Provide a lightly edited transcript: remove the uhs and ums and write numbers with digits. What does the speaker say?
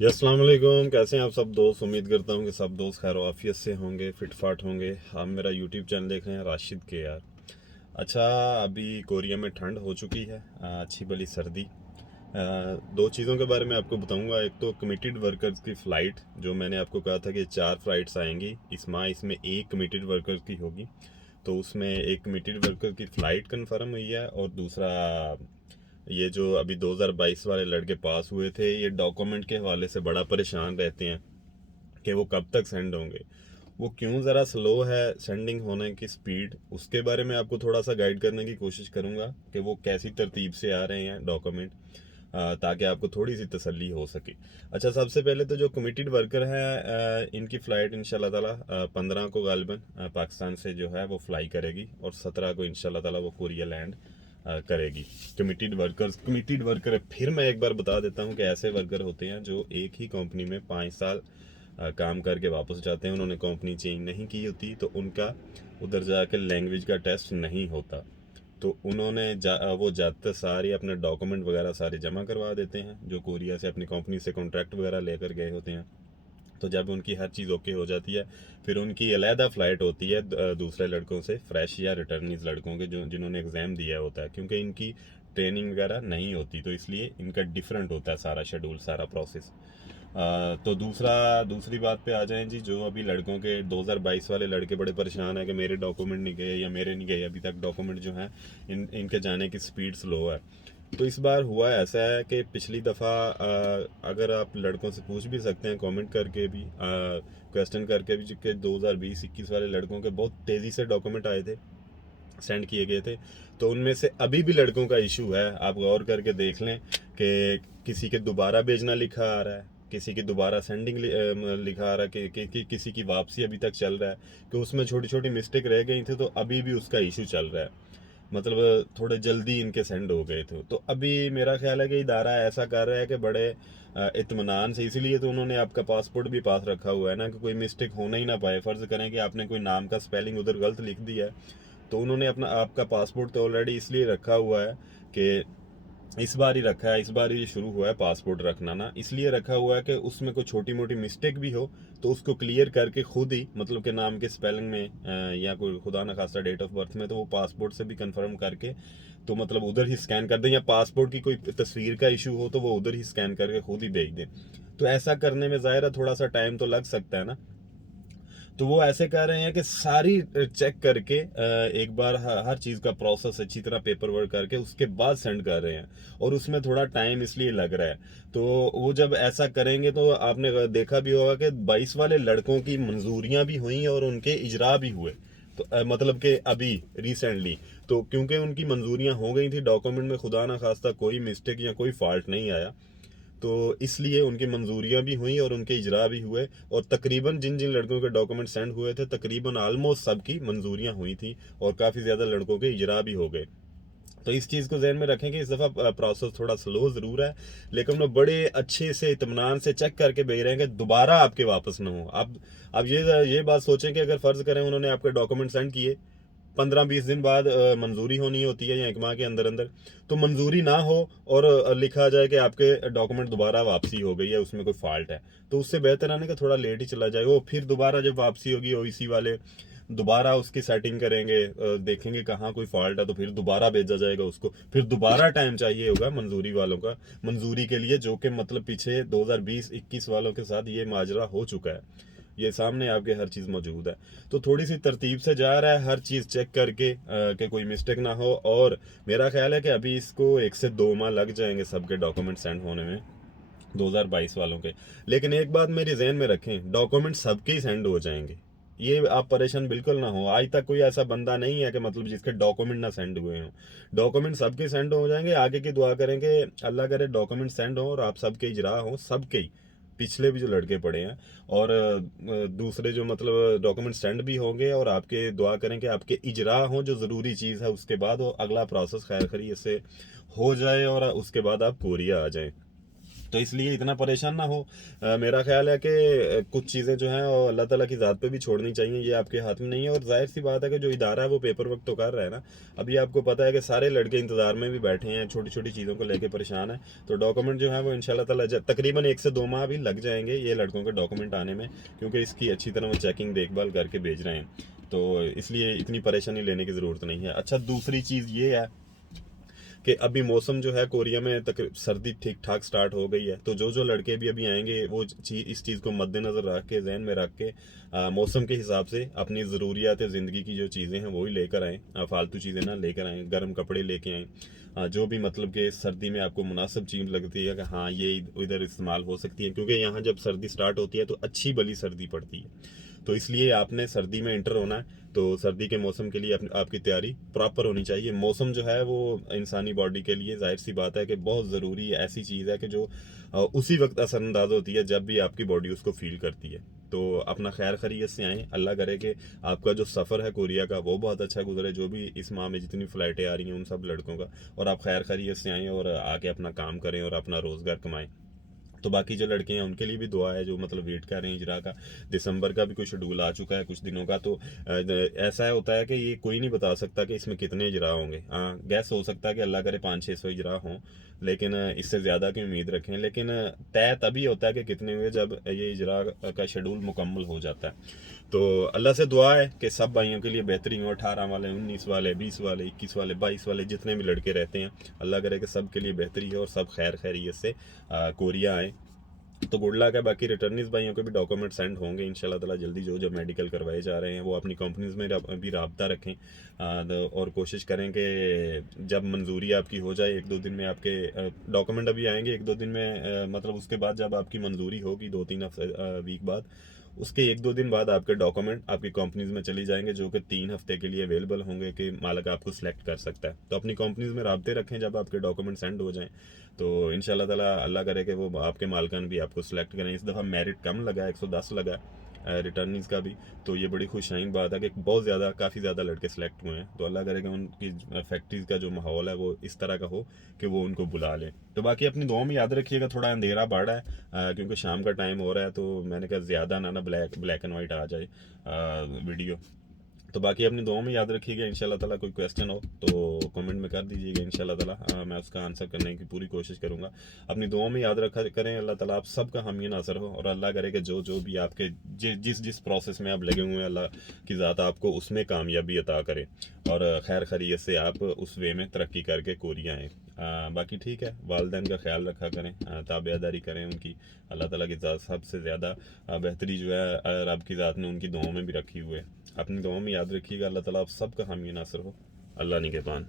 अस्सलाम वालेकुम। कैसे हैं आप सब दोस्त? उम्मीद करता हूँ कि सब दोस्त खैर आफियत से होंगे, फिट फाट होंगे। आप मेरा यूट्यूब चैनल देख रहे हैं राशिद के यार। अच्छा, अभी कोरिया में ठंड हो चुकी है, अच्छी भली सर्दी। दो चीज़ों के बारे में आपको बताऊंगा। एक तो कमिटेड वर्कर्स की फ़्लाइट, जो मैंने आपको कहा था कि 4 फ़्लाइट्स आएंगी इस माह, इसमें एक कमिटेड वर्कर्स की होगी। तो उसमें एक कमिटेड वर्कर की फ़्लाइट कंफर्म हुई है, और दूसरा ये जो अभी 2022 वाले लड़के पास हुए थे, ये डॉक्यूमेंट के हवाले से बड़ा परेशान रहते हैं कि वो कब तक सेंड होंगे। वो क्यों ज़रा स्लो है सेंडिंग होने की स्पीड, उसके बारे में आपको थोड़ा सा गाइड करने की कोशिश करूँगा कि वो कैसी तरतीब से आ रहे हैं डॉक्यूमेंट, ताकि आपको थोड़ी सी तसल्ली हो सके। अच्छा, सबसे पहले तो जो कमिटेड वर्कर हैं, इनकी फ़्लाइट इंशाल्लाह ताला 15 को गालिबन पाकिस्तान से जो है वो फ्लाई करेगी, और 17 को इंशाल्लाह ताला वो कोरिया लैंड करेगी। कमिटेड वर्कर फिर मैं एक बार बता देता हूँ कि ऐसे वर्कर होते हैं जो एक ही कंपनी में 5 साल काम करके वापस जाते हैं। उन्होंने कंपनी चेंज नहीं की होती, तो उनका उधर जाकर लैंग्वेज का टेस्ट नहीं होता। तो उन्होंने वो जाते सारे अपने डॉक्यूमेंट वगैरह सारे जमा करवा देते हैं, जो कोरिया से अपनी कंपनी से कॉन्ट्रैक्ट वगैरह लेकर गए होते हैं। तो जब उनकी हर चीज़ ओके हो जाती है, फिर उनकी अलहदा फ़्लाइट होती है दूसरे लड़कों से, फ्रेश या रिटर्नीज लड़कों के, जो जिन्होंने एग्ज़ाम दिया होता है, क्योंकि इनकी ट्रेनिंग वगैरह नहीं होती, तो इसलिए इनका डिफरेंट होता है सारा शेड्यूल, सारा प्रोसेस। तो दूसरी बात पे आ जाएं जी। जो अभी लड़कों के 2022 वाले लड़के बड़े परेशान हैं कि मेरे डॉक्यूमेंट नहीं गए या मेरे नहीं गए अभी तक डॉक्यूमेंट जो हैं, इनके जाने की स्पीड स्लो है। तो इस बार हुआ ऐसा है कि पिछली दफ़ा, अगर आप लड़कों से पूछ भी सकते हैं कमेंट करके भी, क्वेश्चन करके भी, कि 2020-21 वाले लड़कों के बहुत तेज़ी से डॉक्यूमेंट आए थे, सेंड किए गए थे। तो उनमें से अभी भी लड़कों का इशू है, आप गौर करके देख लें कि किसी के दोबारा भेजना लिखा आ रहा है, किसी की दोबारा सेंडिंग लिखा आ रहा है, कि किसी की वापसी अभी तक चल रहा है, कि उसमें छोटी छोटी मिस्टेक रह गई थी, तो अभी भी उसका इशू चल रहा है। मतलब थोड़े जल्दी इनके सेंड हो गए थे। तो अभी मेरा ख्याल है कि इदारा ऐसा कर रहा है कि बड़े इत्मीनान से, इसीलिए तो उन्होंने आपका पासपोर्ट भी पास रखा हुआ है ना, कि कोई मिस्टेक होना ही ना पाए। फ़र्ज़ करें कि आपने कोई नाम का स्पेलिंग उधर गलत लिख दिया है, तो उन्होंने अपना आपका पासपोर्ट तो ऑलरेडी इसलिए रखा हुआ है कि इस बार ही रखा है, इस बार ही शुरू हुआ है पासपोर्ट रखना ना, इसलिए रखा हुआ है कि उसमें कोई छोटी मोटी मिस्टेक भी हो तो उसको क्लियर करके खुद ही, मतलब कि नाम के स्पेलिंग में या कोई खुदा न खास्ता डेट ऑफ बर्थ में, तो वो पासपोर्ट से भी कंफर्म करके, तो मतलब उधर ही स्कैन कर दें, या पासपोर्ट की कोई तस्वीर का इशू हो तो वो उधर ही स्कैन करके खुद ही भेज दें। तो ऐसा करने में ज़ाहिर है थोड़ा सा टाइम तो लग सकता है ना। तो वो ऐसे कह रहे हैं कि सारी चेक करके, एक बार हर चीज़ का प्रोसेस अच्छी तरह पेपर वर्क करके उसके बाद सेंड कर रहे हैं, और उसमें थोड़ा टाइम इसलिए लग रहा है। तो वो जब ऐसा करेंगे तो आपने देखा भी होगा कि 22 वाले लड़कों की मंजूरियां भी हुई और उनके इजरा भी हुए। तो मतलब कि अभी रिसेंटली, तो क्योंकि उनकी मंजूरियां हो गई थी, डॉक्यूमेंट में खुदा ना खास्ता कोई मिस्टेक या कोई फॉल्ट नहीं आया, तो इसलिए उनकी मंजूरियां भी हुई और उनके इजरा भी हुए। और तकरीबन जिन जिन लड़कों के डॉक्यूमेंट सेंड हुए थे, तकरीबन आलमोस्ट सबकी मंजूरियां हुई थी, और काफ़ी ज़्यादा लड़कों के इजरा भी हो गए। तो इस चीज़ को जहन में रखें कि इस दफ़ा प्रोसेस थोड़ा स्लो ज़रूर है, लेकिन वो बड़े अच्छे से इत्मीनान से चेक करके भेज रहे हैं कि दोबारा आपके वापस ना हो। अब ये बात सोचें कि अगर फ़र्ज़ करें उन्होंने आपके डॉक्यूमेंट सेंड किए, 15-20 दिन बाद मंजूरी होनी होती है, या एक माह के अंदर अंदर, तो मंजूरी ना हो और लिखा जाए कि आपके डॉक्यूमेंट दोबारा वापसी हो गई है, उसमें कोई फॉल्ट है, तो उससे बेहतर है ना कि थोड़ा लेट ही चला जाए। वो फिर दोबारा जब वापसी होगी ओईसी वाले दोबारा उसकी सेटिंग करेंगे, देखेंगे कहाँ कोई फॉल्ट है, तो फिर दोबारा भेजा जाएगा उसको, फिर दोबारा टाइम चाहिए होगा मंजूरी वालों का मंजूरी के लिए, जो कि मतलब पीछे 2020-21 वालों के साथ ये माजरा हो चुका है। ये सामने आपके हर चीज़ मौजूद है। तो थोड़ी सी तरतीब से जा रहा है, हर चीज़ चेक करके कि कोई मिस्टेक ना हो। और मेरा ख्याल है कि अभी इसको 1 से 2 माह लग जाएंगे सबके डॉक्यूमेंट सेंड होने में, 2022 वालों के। लेकिन एक बात मेरी जहन में रखें, डॉक्यूमेंट सबके ही सेंड हो जाएंगे, ये आप परेशान बिल्कुल ना हो। आज तक कोई ऐसा बंदा नहीं है कि मतलब जिसके डॉक्यूमेंट ना सेंड हुए हों। डॉक्यूमेंट सबके सेंड हो जाएंगे। आगे की दुआ करेंगे अल्लाह करे डॉक्यूमेंट सेंड हो और आप सबके इजरा हों, सबके ही, पिछले भी जो लड़के पड़े हैं, और दूसरे जो मतलब डॉक्यूमेंट सेंड भी होंगे, और आपके दुआ करें कि आपके इजरा हों जो ज़रूरी चीज़ है, उसके बाद वो अगला प्रोसेस खैर खरी से हो जाए और उसके बाद आप कोरिया आ जाएं। तो इसलिए इतना परेशान ना हो। मेरा ख्याल है कि कुछ चीज़ें जो हैं वो अल्लाह ताला की ज़ात पे भी छोड़नी चाहिए, ये आपके हाथ में नहीं है। और जाहिर सी बात है कि जो इदारा है वो पेपर वर्क तो कर रहा है ना। अभी आपको पता है कि सारे लड़के इंतज़ार में भी बैठे हैं, छोटी छोटी चीज़ों को लेके परेशान है। तो डॉक्यूमेंट जो है वो इंशाल्लाह ताला तकरीबन 1 से 2 माह भी लग जाएंगे ये लड़कों के डॉक्यूमेंट आने में, क्योंकि इसकी अच्छी तरह वो चेकिंग देखभाल करके भेज रहे हैं। तो इसलिए इतनी परेशानी लेने की ज़रूरत नहीं है। अच्छा, दूसरी चीज़ ये है कि अभी मौसम जो है कोरिया में तक सर्दी ठीक ठाक स्टार्ट हो गई है। तो जो जो लड़के भी अभी आएंगे वो इस चीज़ को मद्देनज़र रख के, जहन में रख के मौसम के हिसाब से अपनी ज़रूरियात ज़िंदगी की जो चीज़ें हैं वही लेकर आएँ। फालतू चीज़ें ना लेकर आएँ, गर्म कपड़े लेके आएँ। जो भी मतलब कि सर्दी में आपको मुनासिब चीज़ लगती है कि हाँ ये इधर इस्तेमाल हो सकती है, क्योंकि यहाँ जब सर्दी स्टार्ट होती है तो अच्छी भली सर्दी पड़ती है। तो इसलिए आपने सर्दी में इंटर होना है, तो सर्दी के मौसम के लिए आपकी तैयारी प्रॉपर होनी चाहिए। मौसम जो है वो इंसानी बॉडी के लिए जाहिर सी बात है कि बहुत ज़रूरी है, ऐसी चीज़ है कि जो उसी वक्त असरअंदाज होती है जब भी आपकी बॉडी उसको फील करती है। तो अपना खैर खैरियत से आएँ, अल्लाह करे कि आपका जो सफ़र है कोरिया का वो बहुत अच्छा गुजरे, जो भी इस माह में जितनी फ़्लाइटें आ रही हैं उन सब लड़कों का, और आप खैर खैरियत से आएँ और आके अपना काम करें और अपना रोज़गार कमाएँ। तो बाकी जो लड़के हैं उनके लिए भी दुआ है, जो मतलब वेट कर रहे हैं इजरा का। दिसंबर का भी कोई शेड्यूल आ चुका है कुछ दिनों का। तो ऐसा होता है कि ये कोई नहीं बता सकता कि इसमें कितने इजरा होंगे। हाँ, गैस हो सकता है कि अल्लाह करे 500-600 इजरा हों, लेकिन इससे ज़्यादा की उम्मीद रखें। लेकिन तय तभी होता है कि कितने हुए जब ये इजरा का शेड्यूल मुकम्मल हो जाता है। तो अल्लाह से दुआ है कि सब भाइयों के लिए बेहतरी हो। 18 वाले, 19 वाले, 20 वाले, 21 वाले, 22 वाले, जितने भी लड़के रहते हैं, अल्लाह करे कि सब के लिए बेहतरी हो और सब खैर खैरियत से कोरिया आए। तो गुड लक है। बाकी रिटर्निस भाइयों के भी डॉक्यूमेंट सेंड होंगे इंशाल्लाह ताला जल्दी। जो जो मेडिकल करवाए जा रहे हैं वो अपनी कंपनीज में भी राब्ता रखें, और कोशिश करें कि जब मंजूरी आपकी हो जाए, 1-2 दिन में आपके डॉक्यूमेंट अभी आएंगे 1-2 दिन में, मतलब उसके बाद जब आपकी मंजूरी होगी 2-3 वीक बाद, उसके 1-2 दिन बाद आपके डॉक्यूमेंट आपकी कंपनीज में चली जाएंगे, जो कि 3 हफ्ते के लिए अवेलेबल होंगे कि मालिक आपको सिलेक्ट कर सकता है। तो अपनी कंपनीज में राब्ते रखें जब आपके डॉक्यूमेंट सेंड हो जाएं, तो इंशाल्लाह ताला अल्लाह करे कि वो आपके मालकान भी आपको सिलेक्ट करें। इस दफ़ा मेरिट कम लगा है, 110 लगा है रिटर्निंग का भी। तो ये बड़ी खुशाइन बात है कि बहुत ज़्यादा, काफ़ी ज़्यादा लड़के सेलेक्ट हुए हैं। तो अल्लाह करे कि उनकी फैक्ट्रीज़ का जो माहौल है वो इस तरह का हो कि वो उनको बुला लें। तो बाकी अपनी दुआ में याद रखिएगा, थोड़ा अंधेरा बढ़ रहा है क्योंकि शाम का टाइम हो रहा है, तो मैंने कहा ज़्यादा ना ब्लैक एंड वाइट आ जाए वीडियो। तो बाकी अपनी दुआओं में याद रखिएगा। इंशाल्लाह ताला कोई क्वेश्चन हो तो कमेंट में कर दीजिएगा, इंशाल्लाह ताला मैं उसका आंसर करने की पूरी कोशिश करूँगा। अपनी दुआओं में याद रखा करें। अल्लाह ताला आप सबका हामी नासर हो, और अल्लाह करे कि जो जो भी आपके जिस जिस प्रोसेस में आप लगे हुए हैं, अल्लाह की ज़ात आपको उसमें कामयाबी अता करे, और खैर खैरियत से आप उस वे में तरक्की करके कोरिया आएँ। बाकी ठीक है, वालदैन का ख्याल रखा करें, ताबेदारी करें उनकी। अल्लाह ताला की ज़ात सबसे ज़्यादा बेहतरी जो है रब की ज़ात ने उनकी दुआओं में भी रखी हुई है। अपनी दुआओं में याद रखिएगा। अल्लाह ताला आप सबका हामी नासर हो। अल्लाह निगहबान।